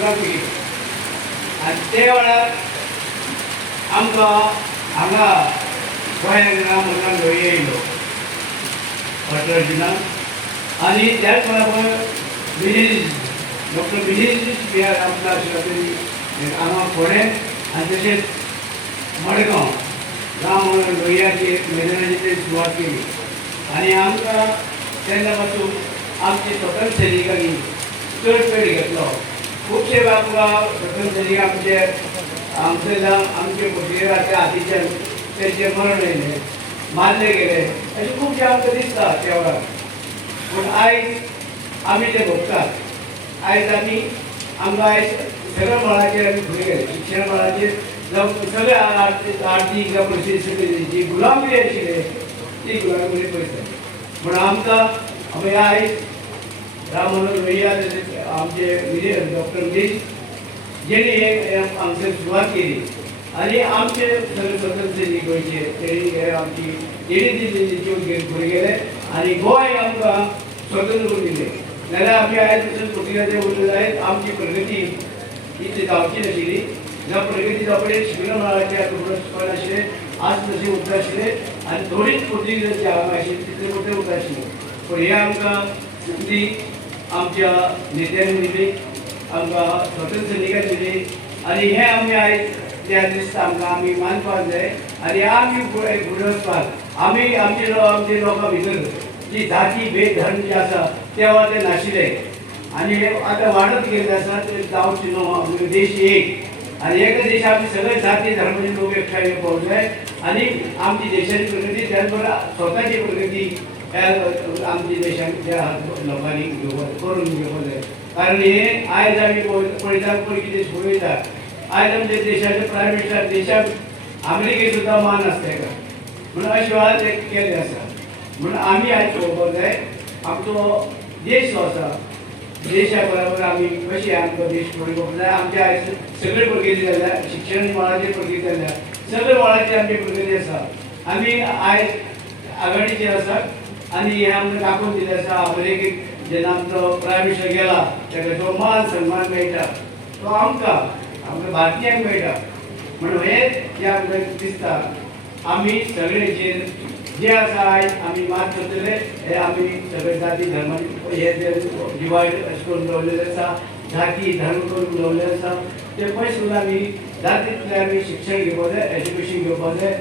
सुरुवात केली आनी ते वेळार आमकां हांगा गोंयांत राम मनोहर लोहिया येयलो अठराशेंत आनी त्याच बरोबर डॉक्टर मिनेझ आमकां आशिल्लो तरी हांगा फोंडें आनी तशेंच मडगांव राम मनोहर लोहियाची मैदानाची सुरवात केली आनी आमकां तेन्ना पासून आमची स्वतंत्र सैनिकांनी चड पेड घेतलो खुबशे बाबा स्वतंत्र सैनीक आमचे पोर्तुगेजाच्या हातीच्यान तेंचे मरण येयलें मारले गेले अशें खुबशें आमकां दिसता त्या वेळार पूण आयज आमी ते भोगतात आयज आमकां आयज सगळ्या मळाचेर आमी फुडें गेले शिक्षण मळाचेर जावं सगळे आर्थीक जावं परिस्थिती जी गुलामी आशिल्ले ती गुलामी पळयता पूण आमकां आमी आयज राम मनोहर लोहिया आमचे डॉक्टर मिनेझ जेणी आमचे सुरवात केली आनी आमचे सगळे स्वतंत्र सैनीक गोंयचे तेणी आमची तेणी दिल्ली जीव घेवन फुडें गेले आनी गोंय आमकां स्वतंत्र करून दिलें नाल्यार आमी आयज पसून पोर्तुगेजाचे उरले जायत आमची प्रगती इतली जावची नाशिल्ली जावं प्रगती जावपाक शिबिरां मळाचे तुकडो आशिल्ले आज तशें उरता आशिल्ले आनी थोडीच पोर्तुगेजाची हांगा आशिल्ली तितले मोठे उरता आशिल्ले पूण हे आमकां संदी आमच्या नेत्यांनी दिली आमकां स्वतंत्र सैनिकांनी दिली आनी हें आमी आयज त्या दिसता आमकां आमी मानपाक जाय आनी आमी फुडें वचपाक आमी आमचे लोकां भितर जी जाती भेदधर्म जे आसा तेव्हा ते नाशिल्ले आनी हे आतां वाडत गेल्ले आसा ते जावचे न्हू देश एक आनी एका देशाक आमी सगळे जाती धर्माचे लोक एकठांय येवपाक जाय आनी आमची देशाची प्रगती त्याच बरोबर स्वताची प्रगती आमच्या देशाच्या लोकांनी करून घेवपाक जाय कारण हे आयज आमी पळयता पळय कितें पळयता आयज आमच्या देशाचे प्रायम मिनिस्टर देशाक अमेरिकेक सुद्दां मान आसा तेका म्हणून अशें वेळार ते केल्ले आसा म्हणून आमी आयज पळोवपाक जाय आमचो देश जो आसा देशा बरोबर आमी कशें आमचो देश फुडें घेवपाक जाय आमचे आयज सगळे प्रगती जाल्या शिक्षण मळाचेर प्रगती जाल्या सगळे मळाचेर आमची प्रगती आसा आमी आयज आघाडीचेर आसात आनी हे आमकां दाखोवन दिलें आसा अमेरिकेक जेन्ना आमचो प्रायम मिनिस्टर गेला तेका जो मान सन्मान मेळटा तो आमकां भारतीयांक मेळटा म्हणून हे जे आमकां दिसता आमी सगळे जे आसा आयज आमी मात करतले हे आमी सगळे जाती धर्माचे हे जे डिवायड अशें करून दवरलेले आसा जाती धर्म करून दवरलेले आसा ते पयस सुद्दां आमी जातींतले आमी शिक्षण घेवपाक जाय एज्युकेशन घेवपाक जाय